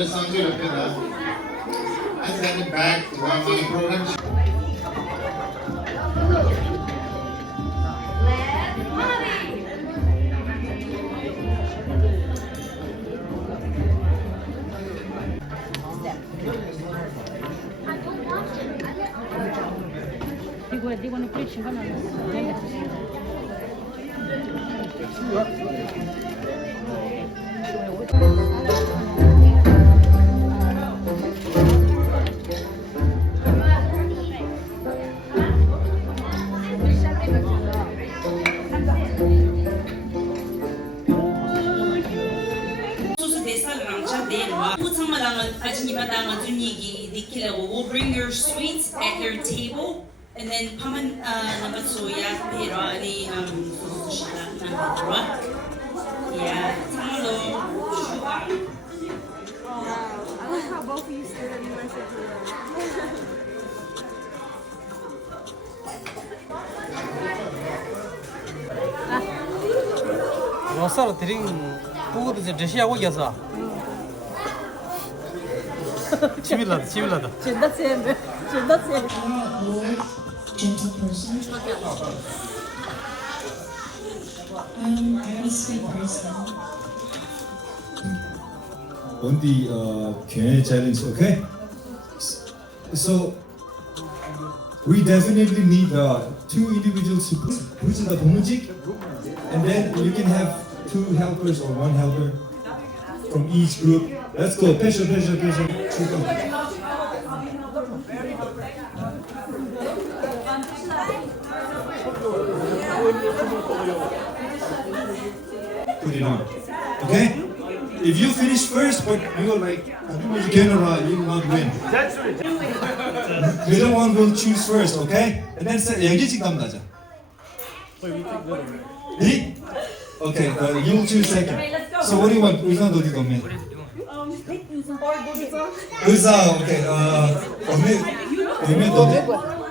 Sambil ada. I send it back to my program. Digo no preaching ba na? We'll bring your sweets at your table, and then paman naman soya pero ani siya na yeah, talo. I like how both of you stood and you went to losar 드링 보고도 이제 드시하고 있어서 치밀라다. Cinta sen. Gentle person. Very sweet person. On the Q&A challenge, okay? So we definitely need two individuals to push the pomujik, and then you can have two helpers or one helper from each group. Let's go. Pressure. Put it on. Okay? If you finish first, but you are like, you will not win. Middle one will choose first, okay? And then say, 여기씩 남나자. 이? Okay, you will choose second. So what do you want? 의상 어디 도면? 의상, okay.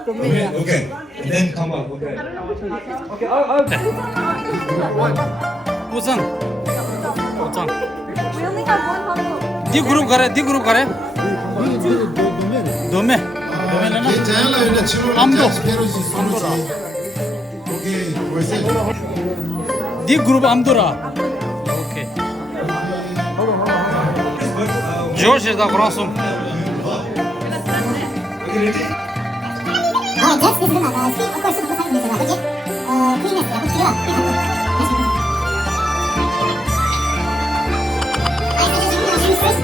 도면, okay. And then come up, okay. 우선 We only have one hot 네 그룹 가래 도매 Janganlah ada cuma Amdo. amdo라. Okay, where's it? 네 그룹 암도라 오케이 조시다 그라솜 Just this room, speak, of course, super fine with the okay? Cleanness, put together. I suggest you wash hands first,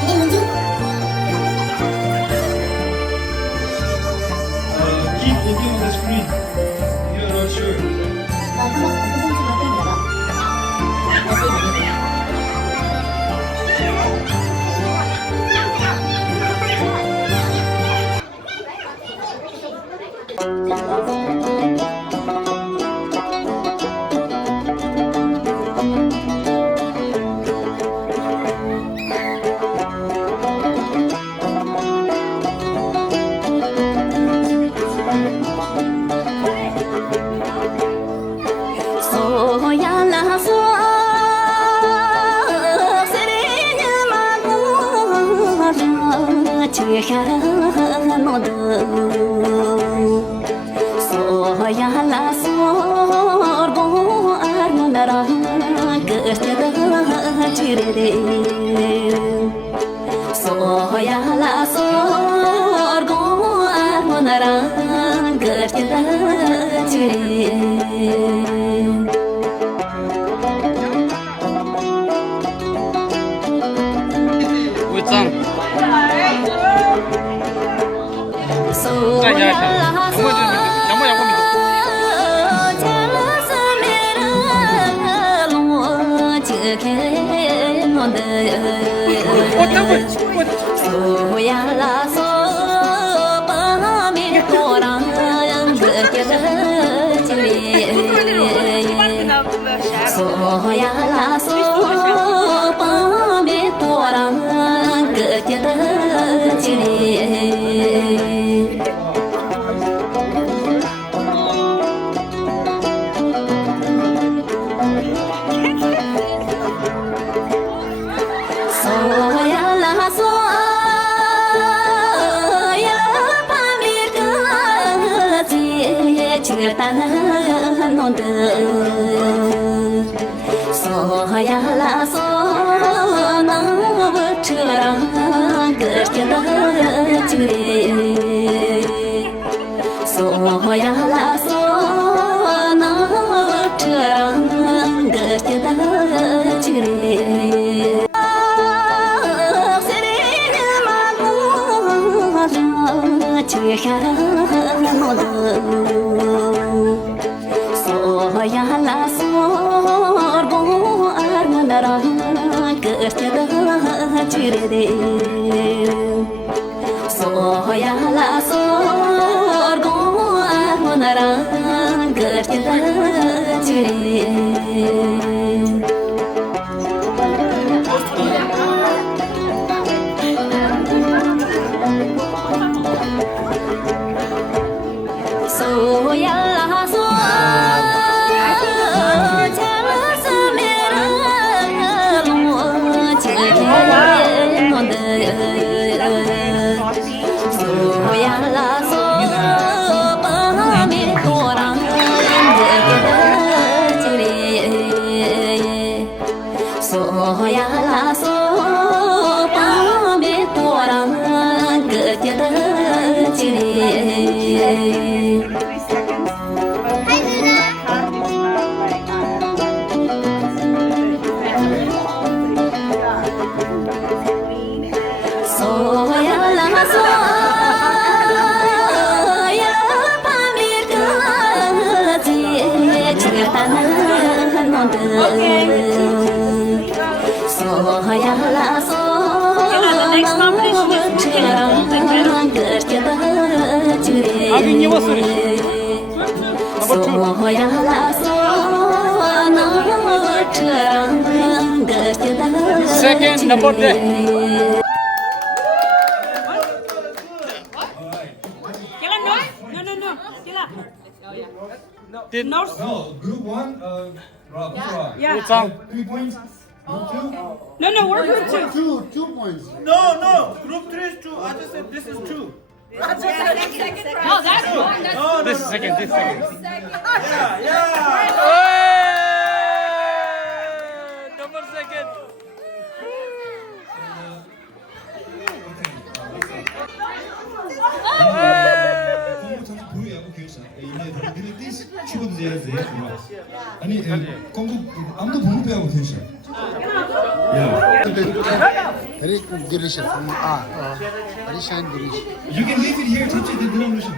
and then munju. Keep looking at the screen. You are not sure. tanan nonde soya la so na vachra gertda chire soya la so na vachra gertda chire soya la sorbo armanara gertda chire soya la sorbo armanara gertda chire soya la so chala samera lo chile nonde soya la so pa mi torang de chile soya la so pa mi torang de chile soya la so ya pa mi ka ji chirtan nonde soya la so Abi не васуриш. soya la so na Second number there. Kila no? No. Kila. Did No, group 1, Rob, Yeah. What song? 3 points. Group 2, No, we're group 2. 2 points. No, group 3 is 2. I just said this is 2. No, that's one. No, This is second, this second. yeah. Number second. 공부 자주 보여요, 교육사. 이네 댄스 추고도 해야지. 아니, 공부 아무도 공부 배우고 교육사. 야, Very delicious. Very shine delicious. you can leave it here, touch it, and don't listen.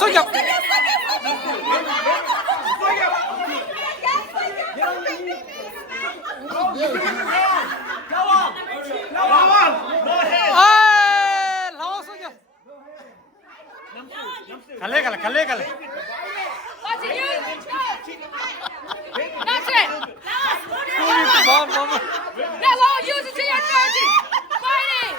속여. 아, 나와 속여. 갈래. That's it. Now, won't use it to your 30. Fight it.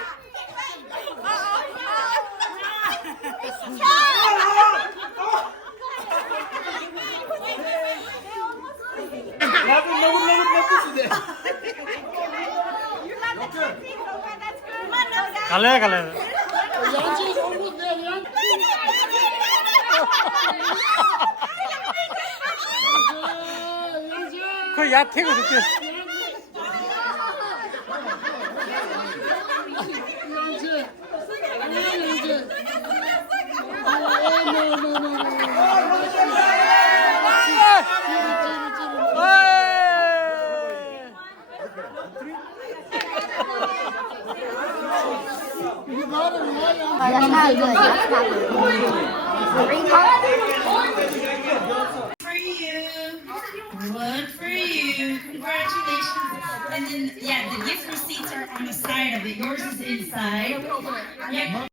갈래. Yanji's almost there, Yan. 야 태고 늦게. For you. One for you. Congratulations. And then, yeah, the gift receipts are on the side of it. Yours is inside. Yeah.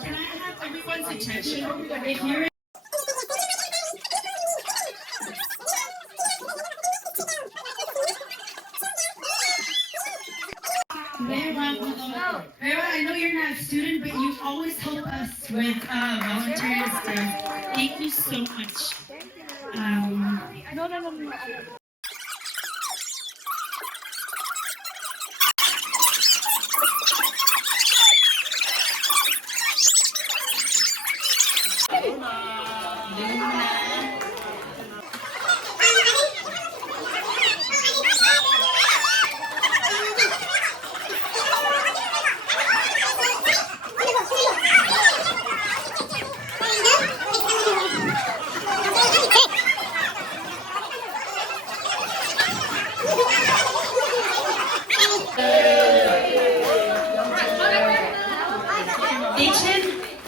Can I have everyone's attention? If you're Vera, I know you're not a student, but you always help us with voluntary stuff. Thank you so much. No.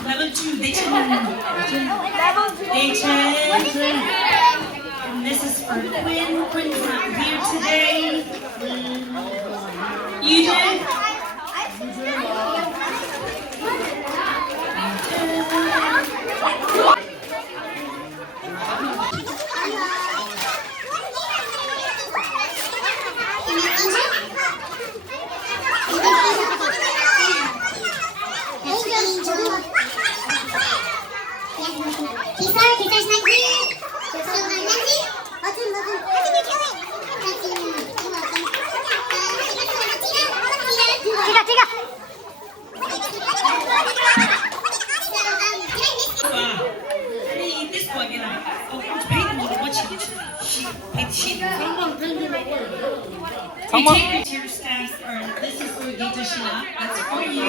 Level 2, and this is for Quinn. Quinn's not here today. You did? Your staffs are, this is for Gator Shila. That's for you.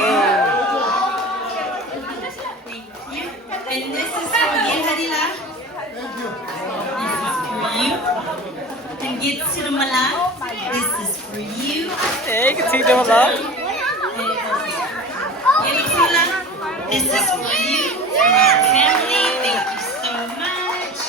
Thank you. And this is for Yehadila. This is for you. And get to the Mala. This is for you. Hey, get to the Mala. This is for you. And your family. Thank you so much.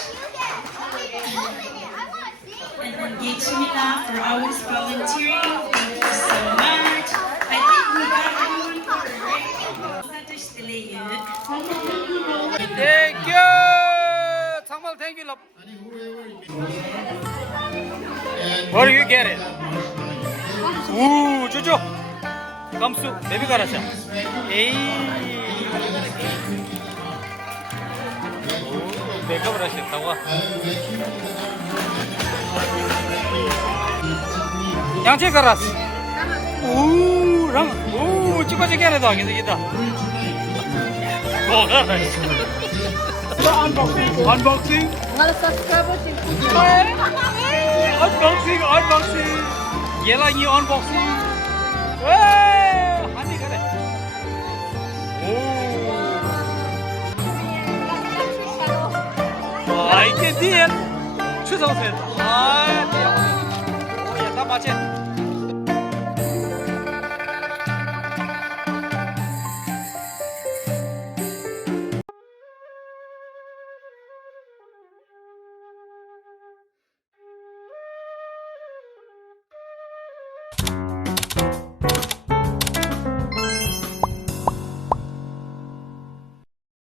And then Gate Shimila for always volunteering. Thank you so much. I think we got everyone covered, right? Thank you. 정말 thank you. Where do you get it? 오, 저쪽. 감수 내비 가라샤. 에이. 오, 메이크업을 하시겠다고. 양치 가라스. 오, 오, 찍어지게 하려다 하겠다. Unboxing. Unboxing. Gila ni unboxing. Hey, hati kare. Oh. Ay, que dia. Chusa você. Ai, dia. Oh, ya tá batendo.